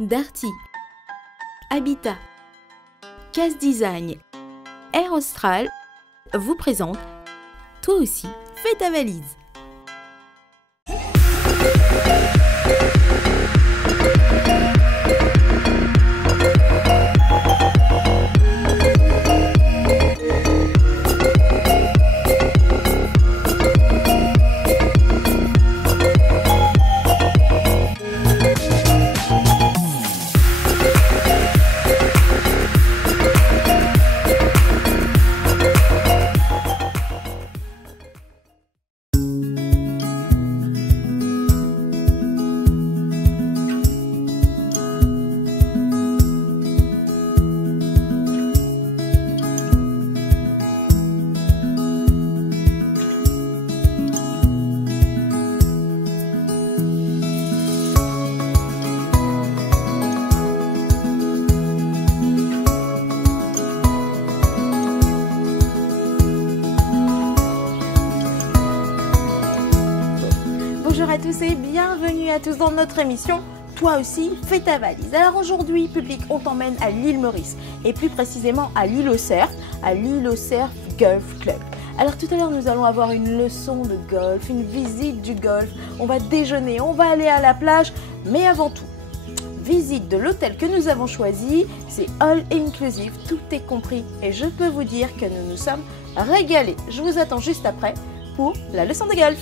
Darty, Habitat, Case Design, Air Austral vous présente Toi aussi, fais ta valise. Bonjour à tous et bienvenue à tous dans notre émission Toi aussi, fais ta valise. Alors aujourd'hui, public, on t'emmène à l'île Maurice et plus précisément à l'île au Cerf Golf Club. Alors tout à l'heure, nous allons avoir une leçon de golf, une visite du golf, on va déjeuner, on va aller à la plage, mais avant tout, visite de l'hôtel que nous avons choisi, c'est all inclusive, tout est compris et je peux vous dire que nous nous sommes régalés. Je vous attends juste après pour la leçon de golf.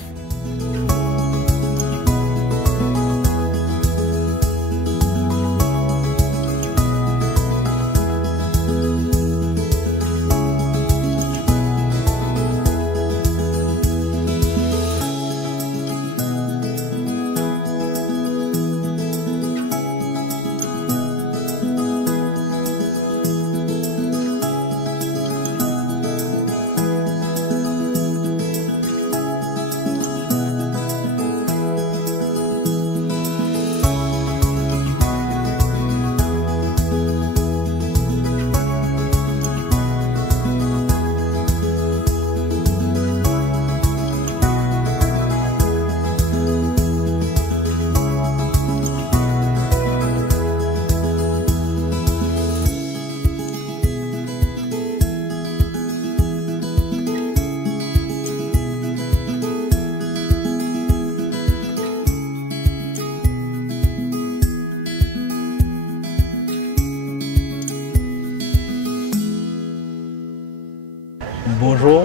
Bonjour,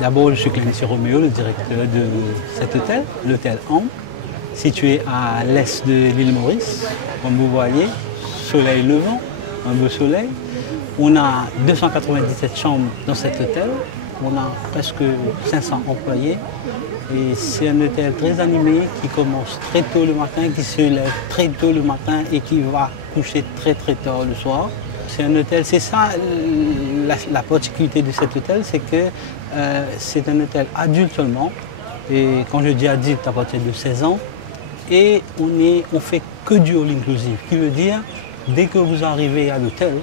d'abord je suis Clémency Roméo, le directeur de cet hôtel, l'hôtel Ambre, situé à l'est de l'île Maurice. Comme vous voyez, soleil levant, un beau soleil. On a 297 chambres dans cet hôtel, on a presque 500 employés. Et c'est un hôtel très animé qui commence très tôt le matin, qui se lève très tôt le matin et qui va coucher très tard le soir. C'est un hôtel, c'est ça la particularité de cet hôtel, c'est que c'est un hôtel adulte seulement. Et quand je dis adulte, à partir de 16 ans. Et on fait que du all inclusive, qui veut dire, dès que vous arrivez à l'hôtel,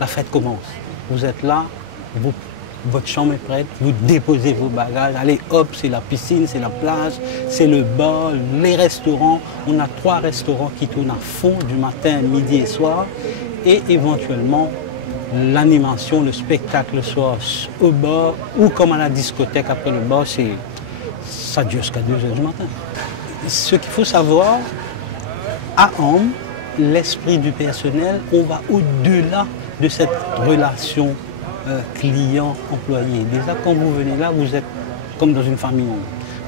la fête commence. Vous êtes là, votre chambre est prête, vous déposez vos bagages, allez hop, c'est la piscine, c'est la plage, c'est le bar, les restaurants. On a 3 restaurants qui tournent à fond du matin, midi et soir. Et éventuellement l'animation, le spectacle, soit au bar ou comme à la discothèque après le bar, ça dure jusqu'à 2 h du matin. Ce qu'il faut savoir, à Ambre, l'esprit du personnel, on va au-delà de cette relation client-employé. Déjà, quand vous venez là, vous êtes comme dans une famille.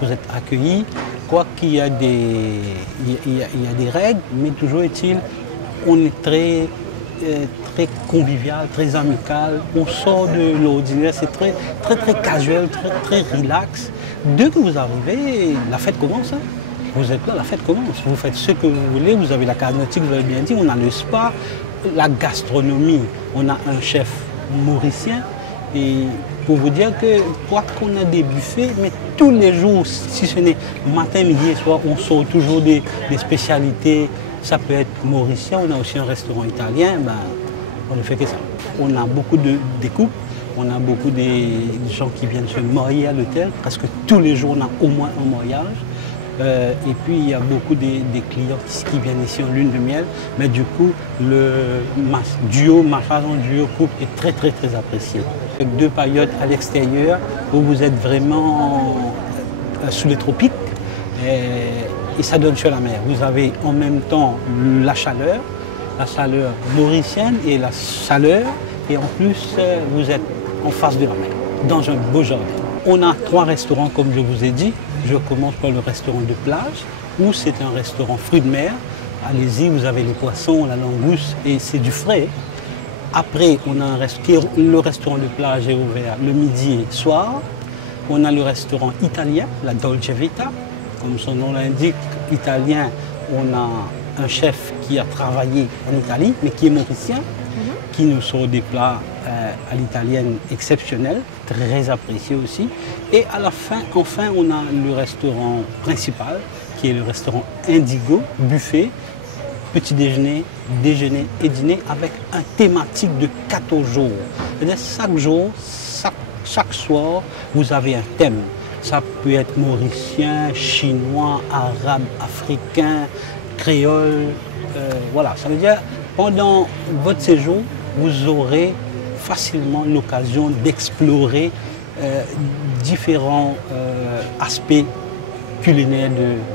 Vous êtes accueillis, quoi qu'il y a des règles, mais toujours est-il, on est très convivial, très amical. On sort de l'ordinaire, c'est très casual, très relax. Dès que vous arrivez, la fête commence. Hein. Vous êtes là, la fête commence. Vous faites ce que vous voulez, vous avez la carte nautique, vous avez bien dit, on a le spa, la gastronomie. On a un chef mauricien. Et pour vous dire que, quoi qu'on a des buffets, mais tous les jours, si ce n'est matin, midi et soir, on sort toujours des spécialités. Ça peut être mauricien, on a aussi un restaurant italien, on ne fait que ça. On a beaucoup de découpes, on a beaucoup de gens qui viennent se marier à l'hôtel, parce que tous les jours on a au moins un mariage. Et puis il y a beaucoup des clients qui viennent ici en lune de miel. Mais du coup, ma façon duo couple est très appréciée. Avec 2 périodes à l'extérieur où vous êtes vraiment sous les tropiques et ça donne sur la mer. Vous avez en même temps la chaleur mauricienne et la chaleur. Et en plus, vous êtes en face de la mer, dans un beau jardin. On a 3 restaurants, comme je vous ai dit. Je commence par le restaurant de plage, où c'est un restaurant fruits de mer. Allez-y, vous avez les poissons, la langouste, et c'est du frais. Après, on a le restaurant de plage est ouvert le midi et soir. On a le restaurant italien, la Dolce Vita. Comme son nom l'indique, italien, on a un chef qui a travaillé en Italie, mais qui est mauricien, qui nous sort des plats à l'italienne exceptionnels, très appréciés aussi. Et à la fin, enfin, on a le restaurant principal, qui est le restaurant Indigo, buffet, petit déjeuner, déjeuner et dîner, avec un thématique de 14 jours. C'est-à-dire chaque jour, chaque soir, vous avez un thème. Ça peut être mauricien, chinois, arabe, africain, créole. Voilà, ça veut dire pendant votre séjour, vous aurez facilement l'occasion d'explorer différents aspects culinaires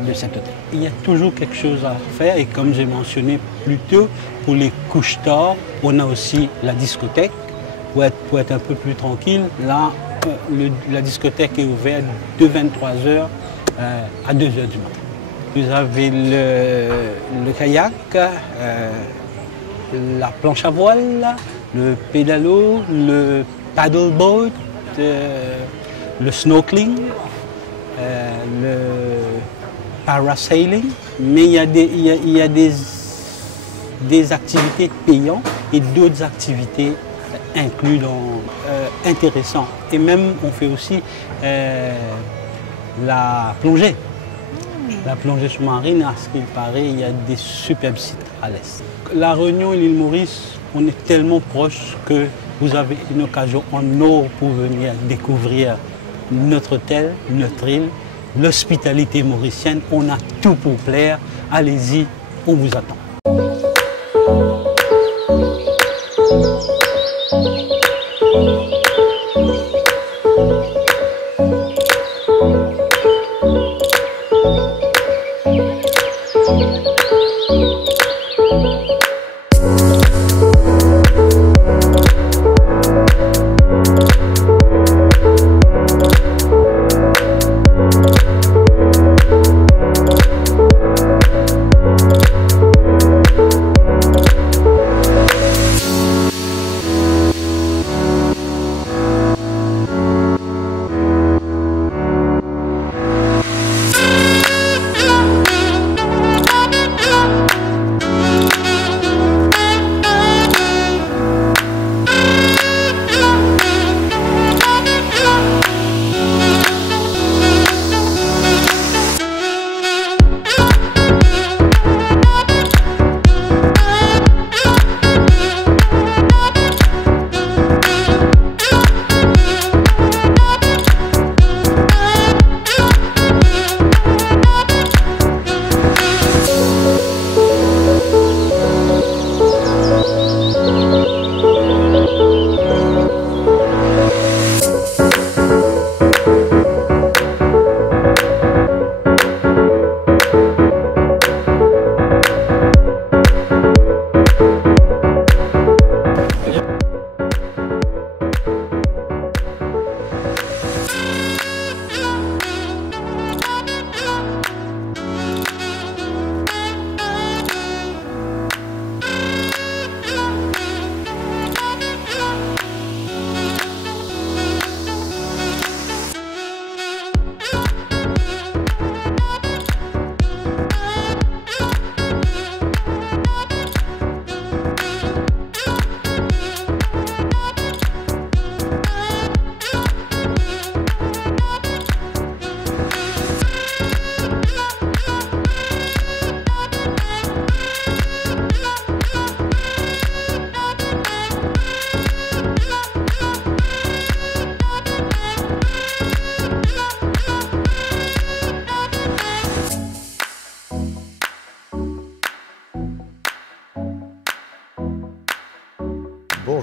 de cet hôtel. Il y a toujours quelque chose à faire et comme j'ai mentionné plus tôt, pour les couches tard, on a aussi la discothèque pour être un peu plus tranquille. Là, la discothèque est ouverte de 23h à 2h du matin. Vous avez le kayak, la planche à voile, le pédalo, le paddleboard, le snorkeling, le parasailing. Mais il y a des activités payantes et d'autres activités incluses intéressantes. Et même on fait aussi la plongée. La plongée sous-marine, à ce qu'il paraît, il y a des superbes sites à l'est. La Réunion et l'île Maurice, on est tellement proches que vous avez une occasion en or pour venir découvrir notre hôtel, notre île, l'hospitalité mauricienne. On a tout pour plaire. Allez-y, on vous attend.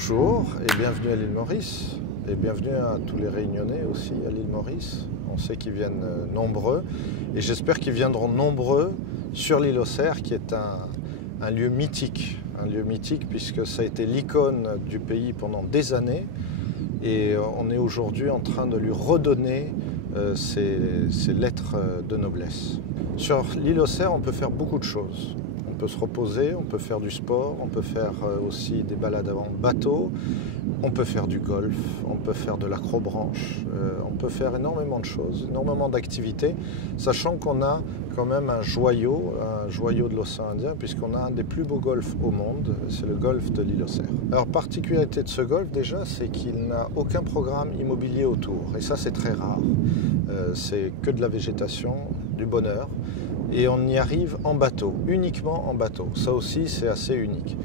Bonjour et bienvenue à l'île Maurice et bienvenue à tous les Réunionnais aussi à l'île Maurice. On sait qu'ils viennent nombreux et j'espère qu'ils viendront nombreux sur l'île Auxerre qui est un lieu mythique puisque ça a été l'icône du pays pendant des années et on est aujourd'hui en train de lui redonner ses lettres de noblesse. Sur l'île Auxerre, on peut faire beaucoup de choses. On peut se reposer, on peut faire du sport, on peut faire aussi des balades en bateau, on peut faire du golf, on peut faire de l'acrobranche, on peut faire énormément de choses, énormément d'activités, sachant qu'on a quand même un joyau de l'océan Indien, puisqu'on a un des plus beaux golfs au monde, c'est le golfe de l'île Auxerre. Alors, particularité de ce golfe déjà, c'est qu'il n'a aucun programme immobilier autour, et ça c'est très rare. C'est que de la végétation, du bonheur. Et on y arrive en bateau, uniquement en bateau. Ça aussi, c'est assez unique.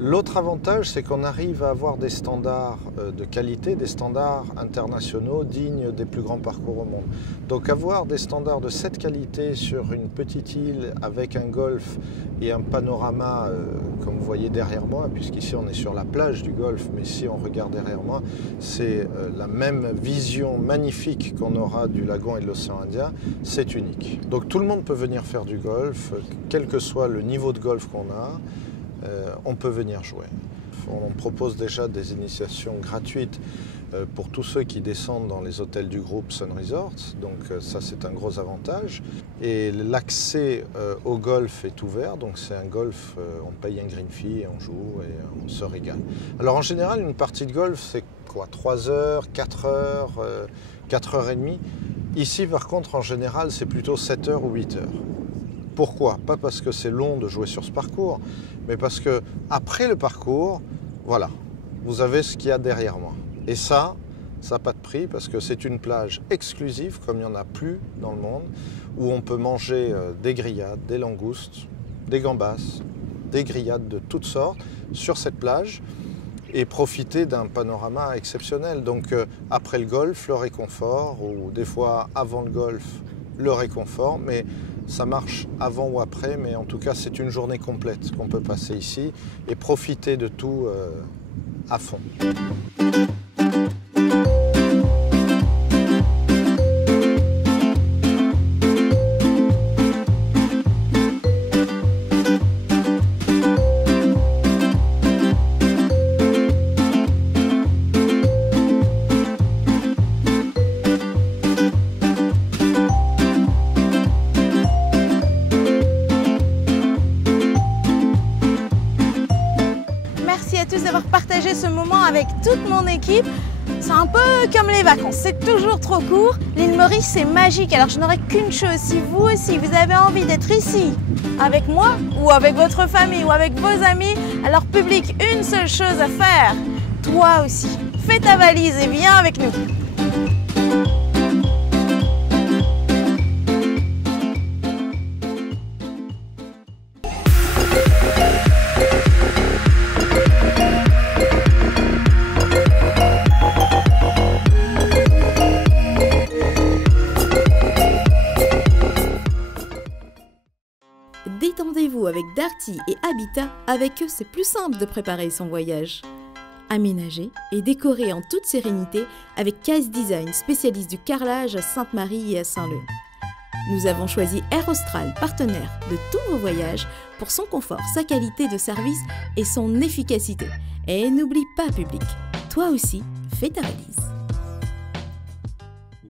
L'autre avantage, c'est qu'on arrive à avoir des standards de qualité, des standards internationaux dignes des plus grands parcours au monde. Donc avoir des standards de cette qualité sur une petite île avec un golfe et un panorama, comme vous voyez derrière moi, puisqu'ici on est sur la plage du golfe, mais si on regarde derrière moi, c'est la même vision magnifique qu'on aura du lagon et de l'océan Indien, c'est unique. Donc tout le monde peut venir faire du golfe, quel que soit le niveau de golfe qu'on a. On peut venir jouer. On propose déjà des initiations gratuites pour tous ceux qui descendent dans les hôtels du groupe Sun Resorts, donc ça c'est un gros avantage. Et l'accès au golf est ouvert, donc c'est un golf, on paye un green fee et on joue et on se régale. Alors en général, une partie de golf c'est quoi, 3 heures, 4 heures, 4 heures et demie. Ici par contre en général c'est plutôt 7 heures ou 8 heures. Pourquoi? Pas parce que c'est long de jouer sur ce parcours, mais parce que après le parcours, voilà, vous avez ce qu'il y a derrière moi. Et ça n'a pas de prix parce que c'est une plage exclusive, comme il n'y en a plus dans le monde, où on peut manger des grillades, des langoustes, des gambas, des grillades de toutes sortes sur cette plage et profiter d'un panorama exceptionnel. Donc après le golf, le réconfort, ou des fois avant le golf, le réconfort, mais ça marche avant ou après, mais en tout cas c'est une journée complète qu'on peut passer ici et profiter de tout à fond. D'avoir partagé ce moment avec toute mon équipe. C'est un peu comme les vacances, c'est toujours trop court. L'île Maurice, c'est magique. Alors je n'aurais qu'une chose, si vous aussi vous avez envie d'être ici avec moi ou avec votre famille ou avec vos amis, alors public, une seule chose à faire. Toi aussi, fais ta valise et viens avec nous. Détendez-vous avec Darty et Habitat, avec eux c'est plus simple de préparer son voyage. Aménagé et décoré en toute sérénité avec Case Design, spécialiste du carrelage à Sainte-Marie et à Saint-Leu. Nous avons choisi Air Austral, partenaire de tous vos voyages, pour son confort, sa qualité de service et son efficacité. Et n'oublie pas public, toi aussi, fais ta valise.